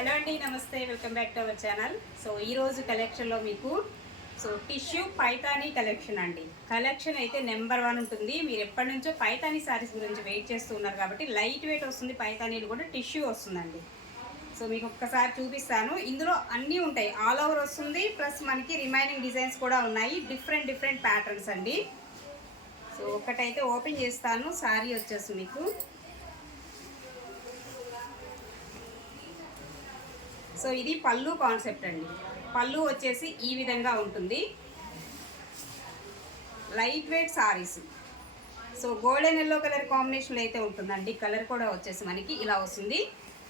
Hello అండి, నమస్తే, welcome back to our channel. So ఈరోజు కలెక్షన్లో మీకు టిష్యూ పైతానీ కలెక్షన్ అండి. కలెక్షన్ అయితే నెంబర్ 1 ఉంటుంది. మీరు ఎప్పటి నుంచో పైతానీ శారీస్ గురించి వెయిట్ చేస్తూ ఉన్నారు కాబట్టి లైట్ వెయిట్ వస్తుంది, పైతానీలు కూడా టిష్యూ వస్తుందండి. సో మీకు ఒక్కసారి చూపిస్తాను. ఇందులో అన్నీ ఉంటాయి, ఆల్ ఓవర్ వస్తుంది, ప్లస్ మనకి రిమైనింగ్ డిజైన్స్ కూడా ఉన్నాయి, డిఫరెంట్ ప్యాటర్న్స్ అండి. సో ఒకటైతే ఓపెన్ చేస్తాను. శారీ వచ్చేసి మీకు సో ఇది పళ్ళు కాన్సెప్ట్ అండి. పళ్ళు వచ్చేసి ఈ విధంగా ఉంటుంది, light weight saris. So golden yellow colour కాంబినేషన్లో అయితే ఉంటుందండి. కలర్ కూడా వచ్చేసి మనకి ఇలా వస్తుంది,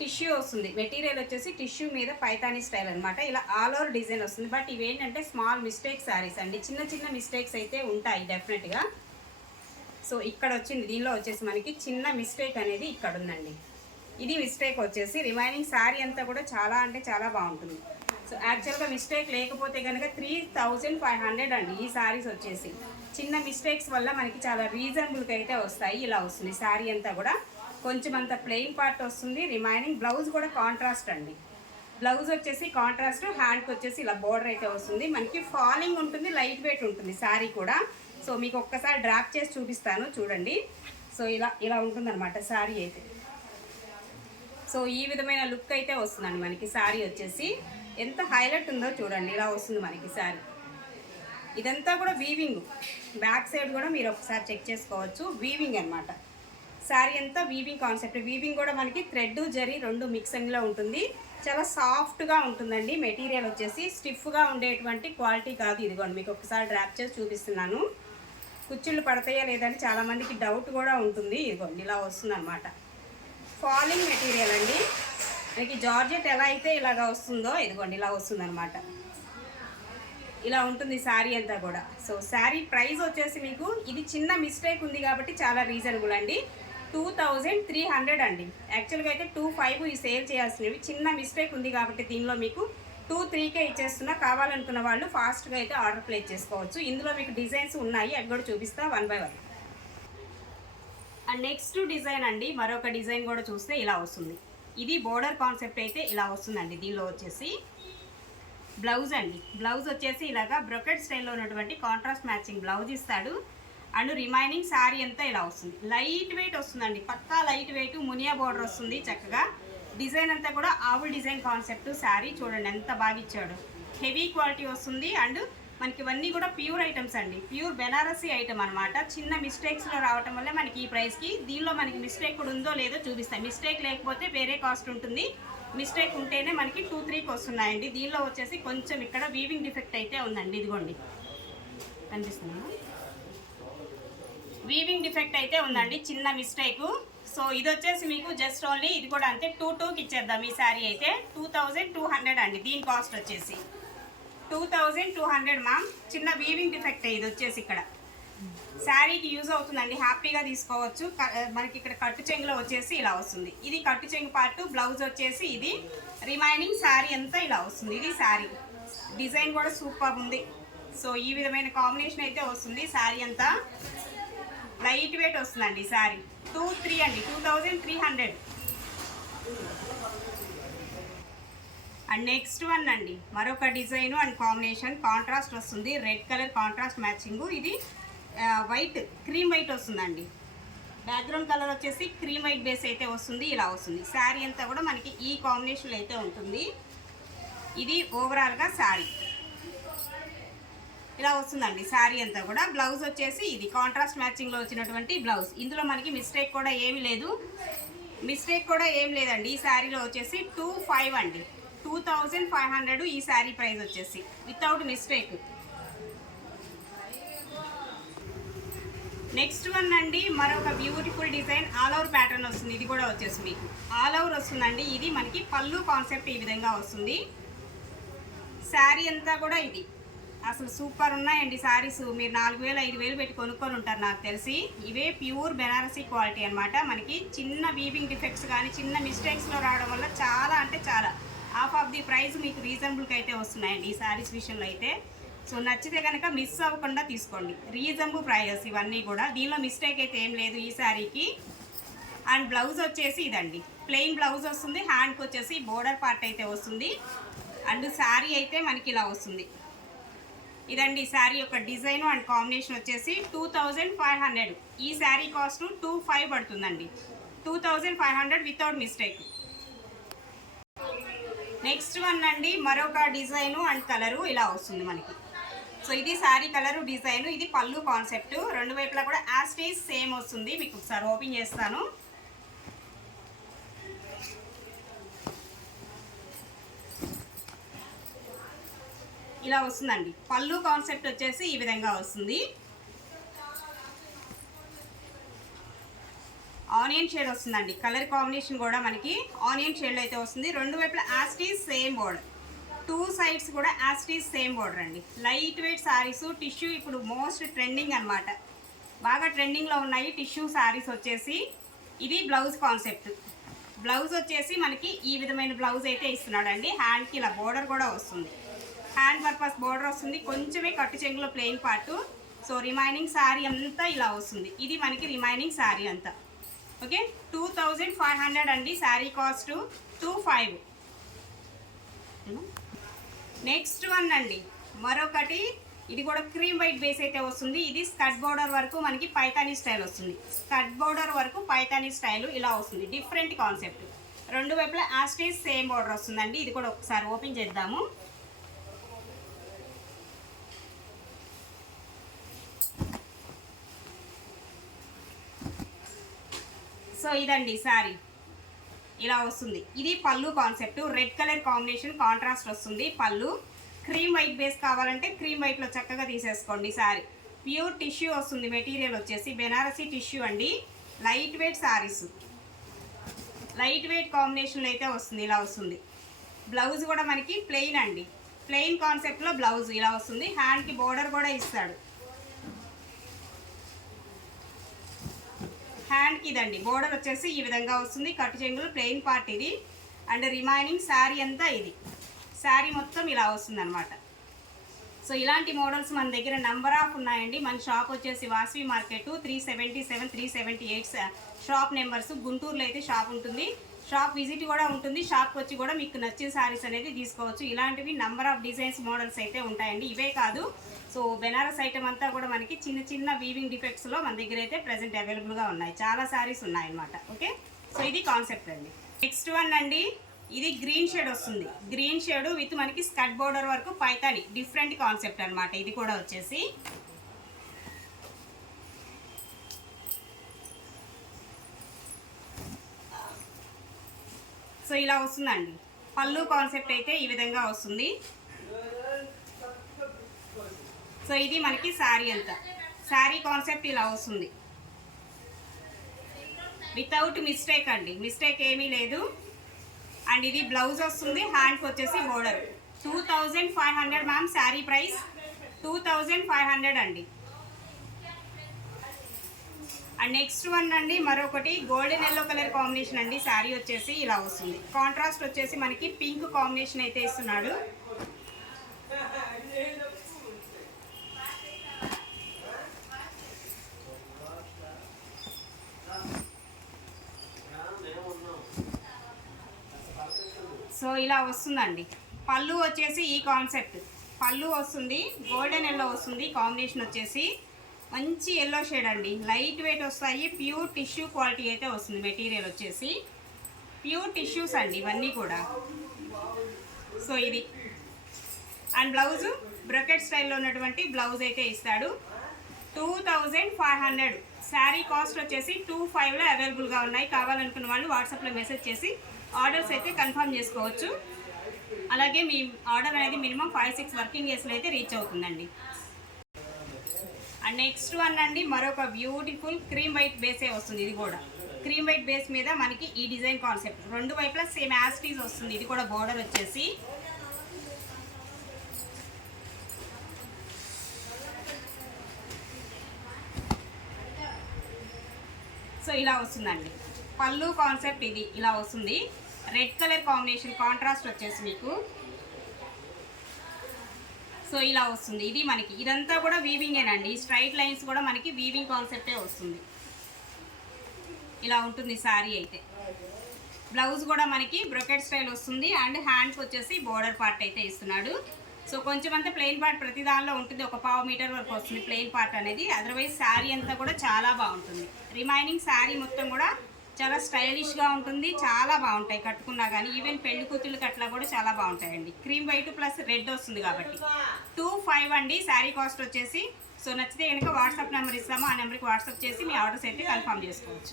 టిష్యూ వస్తుంది. మెటీరియల్ వచ్చేసి టిష్యూ మీద పైతానీ స్టైల్ అనమాట. ఇలా ఆల్ ఓవర్ డిజైన్ వస్తుంది. బట్ ఇవేంటంటే స్మాల్ మిస్టేక్ శారీస్ అండి, చిన్న మిస్టేక్స్ అయితే ఉంటాయి డెఫినెట్గా. సో ఇక్కడ వచ్చింది, దీనిలో వచ్చేసి మనకి చిన్న మిస్టేక్ అనేది ఇక్కడ ఉందండి. ఇది మిస్టేక్ వచ్చేసి రిమైనింగ్ శారీ అంతా కూడా చాలా అంటే చాలా బాగుంటుంది. సో యాక్చువల్గా మిస్టేక్ లేకపోతే కనుక 3500 అండి ఈ శారీస్ వచ్చేసి. చిన్న మిస్టేక్స్ వల్ల మనకి చాలా రీజనబుల్గా అయితే వస్తాయి. ఇలా వస్తుంది శారీ అంతా కూడా, కొంచెం అంత ప్లెయిన్ పార్ట్ వస్తుంది. రిమైనింగ్ బ్లౌజ్ కూడా కాంట్రాస్ట్ అండి. బ్లౌజ్ వచ్చేసి కాంట్రాస్ట్, హ్యాండ్కి వచ్చేసి ఇలా బోర్డర్ అయితే వస్తుంది. మనకి ఫాలింగ్ ఉంటుంది, లైట్ వెయిట్ ఉంటుంది శారీ కూడా. సో మీకు ఒక్కసారి డ్రాప్ చేసి చూపిస్తాను చూడండి. సో ఇలా ఉంటుందన్నమాట శారీ అయితే. సో ఈ విధమైన లుక్ అయితే వస్తుందండి మనకి. శారీ వచ్చేసి ఎంత హైలైట్ ఉందో చూడండి, ఇలా వస్తుంది మనకి శారీ. ఇదంతా కూడా వీవింగ్, బ్యాక్ సైడ్ కూడా మీరు ఒకసారి చెక్ చేసుకోవచ్చు. వీవింగ్ అనమాట శారీ అంతా, వీవింగ్ కాన్సెప్ట్. వీవింగ్ కూడా మనకి థ్రెడ్ జరీ రెండు మిక్సింగ్లో ఉంటుంది. చాలా సాఫ్ట్గా ఉంటుందండి. మెటీరియల్ వచ్చేసి స్టిఫ్గా ఉండేటువంటి క్వాలిటీ కాదు. ఇదిగోండి మీకు ఒకసారి డ్రాప్ చేసి చూపిస్తున్నాను. కుచ్చుళ్ళు పడతాయా లేదని చాలామందికి డౌట్ కూడా ఉంటుంది. ఇదిగోండి ఇలా వస్తుంది అనమాట. ఫాలింగ్ మెటీరియల్ అండి. మనకి జార్జెట్ ఎలా అయితే ఇలాగా వస్తుందో ఇదిగోండి ఇలా వస్తుంది అనమాట. ఇలా ఉంటుంది శారీ అంతా కూడా. సో శారీ ప్రైస్ వచ్చేసి మీకు ఇది చిన్న మిస్టేక్ ఉంది కాబట్టి చాలా రీజనబుల్ అండి. 2300 అండి. యాక్చువల్గా అయితే 25 ఈ సేల్ చేయాల్సినవి. చిన్న మిస్టేక్ ఉంది కాబట్టి దీనిలో మీకు 23కే ఇచ్చేస్తున్నా. కావాలనుకున్న వాళ్ళు ఫాస్ట్గా అయితే ఆర్డర్ ప్లేస్ చేసుకోవచ్చు. ఇందులో మీకు డిజైన్స్ ఉన్నాయి, అవి కూడా చూపిస్తా 1 by 1. అండ్ నెక్స్ట్ డిజైన్ అండి, మరొక డిజైన్ కూడా చూస్తే ఇలా వస్తుంది. ఇది బోర్డర్ కాన్సెప్ట్ అయితే ఇలా వస్తుందండి. దీనిలో వచ్చేసి బ్లౌజ్ అండి. బ్లౌజ్ వచ్చేసి ఇలాగా బ్రొకెట్ స్టైల్లో ఉన్నటువంటి కాంట్రాస్ట్ మ్యాచింగ్ బ్లౌజ్ ఇస్తాడు. అండ్ రిమైనింగ్ శారీ అంతా ఇలా వస్తుంది. లైట్ వెయిట్ వస్తుందండి, పక్కా లైట్ వెయిట్. మునియా బోర్డర్ వస్తుంది చక్కగా. డిజైన్ అంతా కూడా ఆవుల్ డిజైన్ కాన్సెప్ట్. శారీ చూడండి ఎంత బాగా ఇచ్చాడు. హెవీ క్వాలిటీ వస్తుంది. అండ్ మనకి ఇవన్నీ కూడా ప్యూర్ ఐటమ్స్ అండి, ప్యూర్ బెనారసీ ఐటమ్ అనమాట. చిన్న మిస్టేక్స్లో రావటం వల్ల మనకి ఈ ప్రైస్కి. దీనిలో మనకి మిస్టేక్ కూడా ఉందో లేదో చూపిస్తాం. మిస్టేక్ లేకపోతే వేరే కాస్ట్ ఉంటుంది, మిస్టేక్ ఉంటేనే మనకి 2-3కి వస్తున్నాయండి. దీనిలో వచ్చేసి కొంచెం ఇక్కడ వీవింగ్ డిఫెక్ట్ అయితే ఉందండి. ఇదిగోండి కనిపిస్తుంది, వీవింగ్ డిఫెక్ట్ అయితే ఉందండి, చిన్న మిస్టేక్. సో ఇది వచ్చేసి మీకు జస్ట్ ఓన్లీ ఇది కూడా అంతే 2-2కి ఇచ్చేద్దాం. ఈ శారీ అయితే 2200 అండి. దీని కాస్ట్ వచ్చేసి 2200 మ్యామ్. చిన్న వీవింగ్ డిఫెక్ట్ ఇది వచ్చేసి ఇక్కడ శారీకి యూజ్ అవుతుందండి, హ్యాపీగా తీసుకోవచ్చు. మనకి ఇక్కడ కట్టు చెంగులో వచ్చేసి ఇలా వస్తుంది. ఇది కట్టు చెంగు పార్ట్. బ్లౌజ్ వచ్చేసి ఇది. రిమైనింగ్ శారీ అంతా ఇలా వస్తుంది. ఇది శారీ డిజైన్ కూడా సూపర్ ఉంది. సో ఈ విధమైన కాంబినేషన్ అయితే వస్తుంది. శారీ అంతా లైట్ వెయిట్ వస్తుందండి. శారీ 23 అండి, 2300. అండ్ నెక్స్ట్ వన్ అండి, మరొక డిజైన్ అండ్ కాంబినేషన్ కాంట్రాస్ట్ వస్తుంది. Red colour contrast matching. ఇది వైట్, క్రీమ్ వైట్ వస్తుందండి. బ్యాక్గ్రౌండ్ కలర్ వచ్చేసి క్రీమ్ వైట్ బేస్ అయితే వస్తుంది. ఇలా వస్తుంది శారీ అంతా కూడా మనకి ఈ కాంబినేషన్లో అయితే ఉంటుంది. ఇది ఓవరాల్గా శారీ ఇలా వస్తుందండి. శారీ అంతా కూడా. బ్లౌజ్ వచ్చేసి ఇది కాంట్రాస్ట్ మ్యాచింగ్లో వచ్చినటువంటి బ్లౌజ్. ఇందులో మనకి మిస్టేక్ కూడా ఏమీ లేదండి. ఈ శారీలో వచ్చేసి 25 అండి, 2500 ఈ శారీ ప్రైస్ వచ్చేసి వితౌట్ మిస్టేక్. నెక్స్ట్ వన్ అండి, మరొక beautiful design. All over pattern వస్తుంది. ఇది కూడా వచ్చేసి మీకు ఆల్ ఓవర్ వస్తుందండి. ఇది మనకి పళ్ళు కాన్సెప్ట్ ఈ విధంగా వస్తుంది. శారీ అంతా కూడా ఇది అసలు సూపర్ ఉన్నాయండి శారీస్. మీరు 4000-5000 పెట్టి కొనుక్కొని ఉంటారు నాకు తెలిసి. ఇవే ప్యూర్ బెనారసీ క్వాలిటీ అనమాట. మనకి చిన్న వీవింగ్ డిఫెక్ట్స్ కానీ చిన్న మిస్టేక్స్లో రావడం వల్ల చాలా అంటే చాలా హాఫ్ ఆఫ్ ది ప్రైస్ మీకు రీజనబుల్గా అయితే వస్తున్నాయండి ఈ శారీస్ విషయంలో అయితే. సో నచ్చితే కనుక మిస్ అవ్వకుండా తీసుకోండి. రీజనబుల్ ప్రైజెస్ ఇవన్నీ కూడా. దీనిలో మిస్టేక్ అయితే ఏం లేదు ఈ శారీకి. అండ్ బ్లౌజ్ వచ్చేసి ఇదండి, ప్లెయిన్ బ్లౌజ్ వస్తుంది, హ్యాండ్కి వచ్చేసి బోర్డర్ పార్ట్ అయితే వస్తుంది. అండ్ శారీ అయితే మనకి ఇలా వస్తుంది. ఇదండి శారీ యొక్క డిజైన్ అండ్ కాంబినేషన్ వచ్చేసి 2500. ఈ శారీ కాస్ట్ 25 పడుతుందండి. 2500 వితౌట్ మిస్టేక్. నెక్స్ట్ వన్ అండి మరొక డిజైను అండ్ కలరు ఇలా వస్తుంది మనకి. సో ఇది శారీ కలరు డిజైన్, ఇది పళ్ళు కాన్సెప్ట్. రెండు వైపులా కూడా యాస్టీస్ సేమ్ వస్తుంది. మీకు ఒకసారి ఓపెన్ చేస్తాను. ఇలా వస్తుందండి. పళ్ళు కాన్సెప్ట్ వచ్చేసి ఈ విధంగా వస్తుంది. ఆనియన్ షేడ్ వస్తుందండి. కలర్ కాంబినేషన్ కూడా మనకి ఆనియన్ షేడ్లో అయితే వస్తుంది. రెండు వైపులా యాస్టీస్ సేమ్ బోర్డర్, టూ సైడ్స్ కూడా యాస్టీస్ సేమ్ బోర్డర్ అండి. లైట్ వెయిట్ శారీస్, టిష్యూ ఇప్పుడు మోస్ట్ ట్రెండింగ్ అనమాట. బాగా ట్రెండింగ్లో ఉన్నాయి టిష్యూ శారీస్ వచ్చేసి. ఇది బ్లౌజ్ కాన్సెప్ట్. బ్లౌజ్ వచ్చేసి మనకి ఈ విధమైన బ్లౌజ్ అయితే ఇస్తున్నాడండి. హ్యాండ్కి ఇలా బోర్డర్ కూడా వస్తుంది. హ్యాండ్ పర్పస్ బోర్డర్ వస్తుంది. కొంచెమే కట్టు చెంగులో plain part. So remaining sari అంతా ఇలా వస్తుంది. ఇది మనకి రిమైనింగ్ శారీ అంతా. ఓకే, 2500 అండి శారీ కాస్ట్. 25. నెక్స్ట్ వన్ అండి మరొకటి, ఇది కూడా క్రీమ్ వైట్ బేస్ అయితే వస్తుంది. ఇది స్కర్ట్ బోర్డర్ వరకు మనకి పైతానీ స్టైల్ వస్తుంది. స్కర్ట్ బోర్డర్ వరకు పైతానీ స్టైల్ ఇలా వస్తుంది. Different concept. రెండు వైపులా యాస్టీస్ సేమ్ బోర్డర్ వస్తుందండి. ఇది కూడా ఒకసారి ఓపెన్ చేద్దాము. సో ఇదండి శారీ ఇలా వస్తుంది. ఇది పళ్ళు concept. Red colour combination contrast వస్తుంది పళ్ళు. క్రీమ్ వైట్ బేస్ కావాలంటే క్రీమ్ వైట్లో చక్కగా తీసేసుకోండి. శారీ ప్యూర్ టిష్యూ వస్తుంది. మెటీరియల్ వచ్చేసి బెనారసీ టిష్యూ అండి. Light weight saris, light weight కాంబినేషన్లో అయితే వస్తుంది. ఇలా వస్తుంది. బ్లౌజ్ కూడా మనకి ప్లెయిన్ అండి. ప్లెయిన్ కాన్సెప్ట్లో బ్లౌజ్ ఇలా వస్తుంది. హ్యాండ్కి బోర్డర్ కూడా ఇస్తాడు. హ్యాండ్కి ఇదండి బోర్డర్ వచ్చేసి ఈ విధంగా వస్తుంది. కట్టు చెంగులు ప్లెయిన్ పార్ట్ ఇది. అండ్ రిమైనింగ్ శారీ అంతా ఇది. శారీ మొత్తం ఇలా వస్తుంది అనమాట. సో ఇలాంటి మోడల్స్ మన దగ్గర నెంబర్ ఆఫ్ ఉన్నాయండి. మన షాప్ వచ్చేసి వాసవి మార్కెట్ 377, 378 షాప్ నెంబర్స్. గుంటూరులో అయితే షాప్ ఉంటుంది. షాప్ విజిట్ కూడా ఉంటుంది. షాప్కి వచ్చి కూడా మీకు నచ్చిన శారీస్ అనేది తీసుకోవచ్చు. ఇలాంటివి నెంబర్ ఆఫ్ డిజైన్స్ మోడల్స్ అయితే ఉంటాయండి. ఇవే కాదు, సో బెనారస్ ఐటమ్ అంతా కూడా మనకి చిన్న చిన్న వీవింగ్ డిఫెక్ట్స్లో మన దగ్గర అయితే ప్రజెంట్ అవైలబుల్గా ఉన్నాయి. చాలా శారీస్ ఉన్నాయన్నమాట. ఓకే, సో ఇది కాన్సెప్ట్ అండి. నెక్స్ట్ వన్ అండి, ఇది గ్రీన్ షేడ్ వస్తుంది. గ్రీన్ షేడ్ విత్ మనకి స్కర్ట్ బోర్డర్ వరకు పైతాని. డిఫరెంట్ కాన్సెప్ట్ అనమాట. ఇది కూడా వచ్చేసి సో ఇలా వస్తుందండి. పళ్ళు కాన్సెప్ట్ అయితే ఈ విధంగా వస్తుంది. సో ఇది మనకి శారీ అంతా. శారీ కాన్సెప్ట్ ఇలా వస్తుంది. వితౌట్ మిస్టేక్ అండి, మిస్టేక్ ఏమీ లేదు. అండ్ ఇది బ్లౌజ్ వస్తుంది. హ్యాండ్కి వచ్చేసి బోర్డర్. 2500 మ్యామ్ శారీ ప్రైస్ 2500 అండి. అండ్ నెక్స్ట్ వన్ అండి మరొకటి గోల్డెన్ ఎల్లో కలర్ కాంబినేషన్ అండి. శారీ వచ్చేసి ఇలా వస్తుంది. కాంట్రాస్ట్ వచ్చేసి మనకి పింక్ కాంబినేషన్ అయితే ఇస్తున్నాడు. సో ఇలా వస్తుందండి. పళ్ళు వచ్చేసి ఈ కాన్సెప్ట్. పళ్ళు వస్తుంది గోల్డెన్ ఎల్లో వస్తుంది. కాంబినేషన్ వచ్చేసి మంచి ఎల్లో షేడ్ అండి. లైట్ వెయిట్ వస్తాయి. ప్యూర్ టిష్యూ క్వాలిటీ అయితే వస్తుంది. మెటీరియల్ వచ్చేసి ప్యూర్ టిష్యూస్ అండి ఇవన్నీ కూడా. సో ఇది అండ్ బ్లౌజ్ బ్రకెట్ స్టైల్లో ఉన్నటువంటి బ్లౌజ్ అయితే ఇస్తాడు. 2500 శారీ కాస్ట్ వచ్చేసి 25లో అవైలబుల్గా ఉన్నాయి. కావాలనుకున్న వాళ్ళు వాట్సాప్లో మెసేజ్ చేసి ఆర్డర్స్ అయితే కన్ఫర్మ్ చేసుకోవచ్చు. అలాగే మీ ఆర్డర్ అనేది మినిమం 5-6 వర్కింగ్ డేస్లో అయితే రీచ్ అవుతుందండి. అండ్ నెక్స్ట్ వన్ అండి మరొక బ్యూటిఫుల్ క్రీమ్ వైట్ బేసే వస్తుంది. ఇది కూడా క్రీమ్ వైట్ బేస్ మీద మనకి ఈ డిజైన్ కాన్సెప్ట్. రెండు వైపులా సేమ్ యాస్టీస్ వస్తుంది. ఇది కూడా బోర్డర్ వచ్చేసి సో ఇలా వస్తుందండి. పళ్ళు కాన్సెప్ట్ ఇది ఇలా వస్తుంది. రెడ్ కలర్ కాంబినేషన్ కాంట్రాస్ట్ వచ్చేసి మీకు సో ఇలా వస్తుంది. ఇది మనకి ఇదంతా కూడా వీవింగేనండి. స్ట్రైట్ లైన్స్ కూడా మనకి వీవింగ్ కాన్సెప్టే వస్తుంది. ఇలా ఉంటుంది శారీ అయితే. బ్లౌజ్ కూడా మనకి బ్రొకెట్ స్టైల్ వస్తుంది అండ్ హ్యాండ్స్ వచ్చేసి బోర్డర్ పార్ట్ అయితే ఇస్తున్నాడు. సో కొంచెం అంతా ప్లెయిన్ పార్ట్ ప్రతి దానిలో ఉంటుంది, ఒక 1/2 మీటర్ వరకు వస్తుంది ప్లెయిన్ పార్ట్ అనేది. అదర్వైజ్ శారీ అంతా కూడా చాలా బాగుంటుంది. రిమైనింగ్ శారీ మొత్తం కూడా చాలా స్టైలిష్గా ఉంటుంది, చాలా బాగుంటాయి కట్టుకున్నా కానీ. ఈవెన్ పెళ్లి కూతుళ్ళకి అట్లా కూడా చాలా బాగుంటాయండి. క్రీమ్ వైట్ ప్లస్ రెడ్ వస్తుంది కాబట్టి 25 అండి శారీ కాస్ట్ వచ్చేసి. సో నచ్చితే కనుక వాట్సాప్ నెంబర్ ఇస్తాము, ఆ నెంబర్కి వాట్సాప్ చేసి మీ ఆర్డర్స్ అయితే కన్ఫర్మ్ చేసుకోవచ్చు.